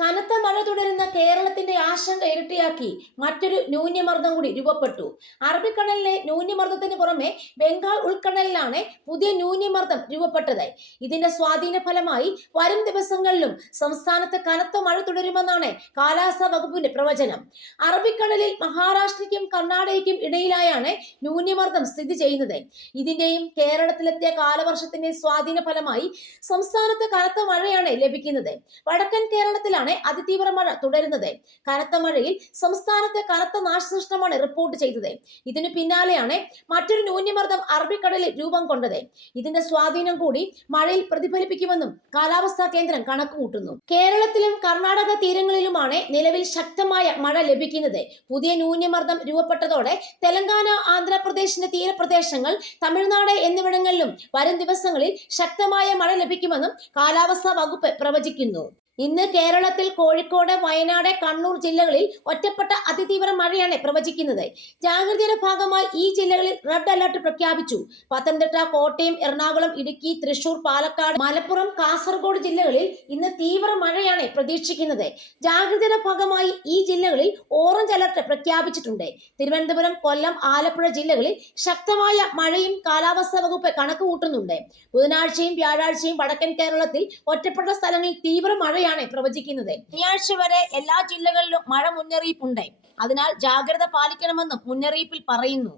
കനത്ത മഴ തുടരുന്ന കേരളത്തിന്റെ ആശങ്ക ഇരട്ടിയാക്കി മറ്റൊരു ന്യൂനമർദ്ദം കൂടി രൂപപ്പെട്ടു. അറബിക്കടലിലെ ന്യൂനമർദ്ദത്തിന് പുറമെ ബംഗാൾ ഉൾക്കടലിലാണ് പുതിയ ന്യൂനമർദ്ദം രൂപപ്പെട്ടത്. ഇതിന്റെ സ്വാധീന ഫലമായി വരും ദിവസങ്ങളിലും സംസ്ഥാനത്ത് കനത്ത മഴ തുടരുമെന്നാണ് കാലാവസ്ഥാ വകുപ്പിന്റെ പ്രവചനം. അറബിക്കടലിൽ മഹാരാഷ്ട്രയ്ക്കും കർണാടകയ്ക്കും ഇടയിലായാണ് ന്യൂനമർദ്ദം സ്ഥിതി ചെയ്യുന്നത്. ഇതിന്റെയും കേരളത്തിലെത്തിയ കാലവർഷത്തിന്റെ സ്വാധീന ഫലമായി സംസ്ഥാനത്ത് കനത്ത മഴയാണ് ലഭിക്കുന്നത്. വടക്കൻ കേരളത്തിലാണ് അതിതീവ്ര മഴ തുടരുന്നത്. കനത്ത മഴയിൽ സംസ്ഥാനത്ത് കനത്ത നാശനഷ്ടമാണ് റിപ്പോർട്ട് ചെയ്തത്. ഇതിനു പിന്നാലെയാണ് മറ്റൊരു ന്യൂനമർദ്ദം അറബിക്കടലിൽ രൂപം കൊണ്ടത്. ഇതിന്റെ സ്വാധീനം കൂടി മഴയിൽ പ്രതിഫലിപ്പിക്കുമെന്നും കാലാവസ്ഥാ കേന്ദ്രം കണക്കുകൂട്ടുന്നു. കേരളത്തിലും കർണാടക തീരങ്ങളിലുമാണ് നിലവിൽ ശക്തമായ മഴ ലഭിക്കുന്നത്. പുതിയ ന്യൂനമർദ്ദം രൂപപ്പെട്ടതോടെ തെലങ്കാന, ആന്ധ്രാപ്രദേശിന്റെ തീരപ്രദേശങ്ങൾ, തമിഴ്നാട് എന്നിവിടങ്ങളിലും വരും ദിവസങ്ങളിൽ ശക്തമായ മഴ ലഭിക്കുമെന്നും കാലാവസ്ഥാ വകുപ്പ് പ്രവചിക്കുന്നു. ഇന്ന് കേരളത്തിൽ കോഴിക്കോട്, വയനാട്, കണ്ണൂർ ജില്ലകളിൽ ഒറ്റപ്പെട്ട അതിതീവ്ര മഴയാണ് പ്രവചിക്കുന്നത്. ജാഗ്രതയുടെ ഭാഗമായി ഈ ജില്ലകളിൽ റെഡ് അലർട്ട് പ്രഖ്യാപിച്ചു. പത്തനംതിട്ട, കോട്ടയം, എറണാകുളം, ഇടുക്കി, തൃശൂർ, പാലക്കാട്, മലപ്പുറം, കാസർഗോഡ് ജില്ലകളിൽ ഇന്ന് തീവ്ര മഴയാണ് പ്രതീക്ഷിക്കുന്നത്. ജാഗ്രതയുടെ ഭാഗമായി ഈ ജില്ലകളിൽ ഓറഞ്ച് അലർട്ട് പ്രഖ്യാപിച്ചിട്ടുണ്ട്. തിരുവനന്തപുരം, കൊല്ലം, ആലപ്പുഴ ജില്ലകളിൽ ശക്തമായ മഴയും കാലാവസ്ഥാ വകുപ്പ് കണക്കുകൂട്ടുന്നുണ്ട്. ബുധനാഴ്ചയും വ്യാഴാഴ്ചയും വടക്കൻ കേരളത്തിൽ ഒറ്റപ്പെട്ട സ്ഥലങ്ങളിൽ തീവ്ര മഴയാണ് പ്രവചിക്കുന്നത്. ശനിയാഴ്ച വരെ എല്ലാ ജില്ലകളിലും മഴ മുന്നറിയിപ്പുണ്ട്. അതിനാൽ ജാഗ്രത പാലിക്കണമെന്നും മുന്നറിയിപ്പിൽ പറയുന്നു.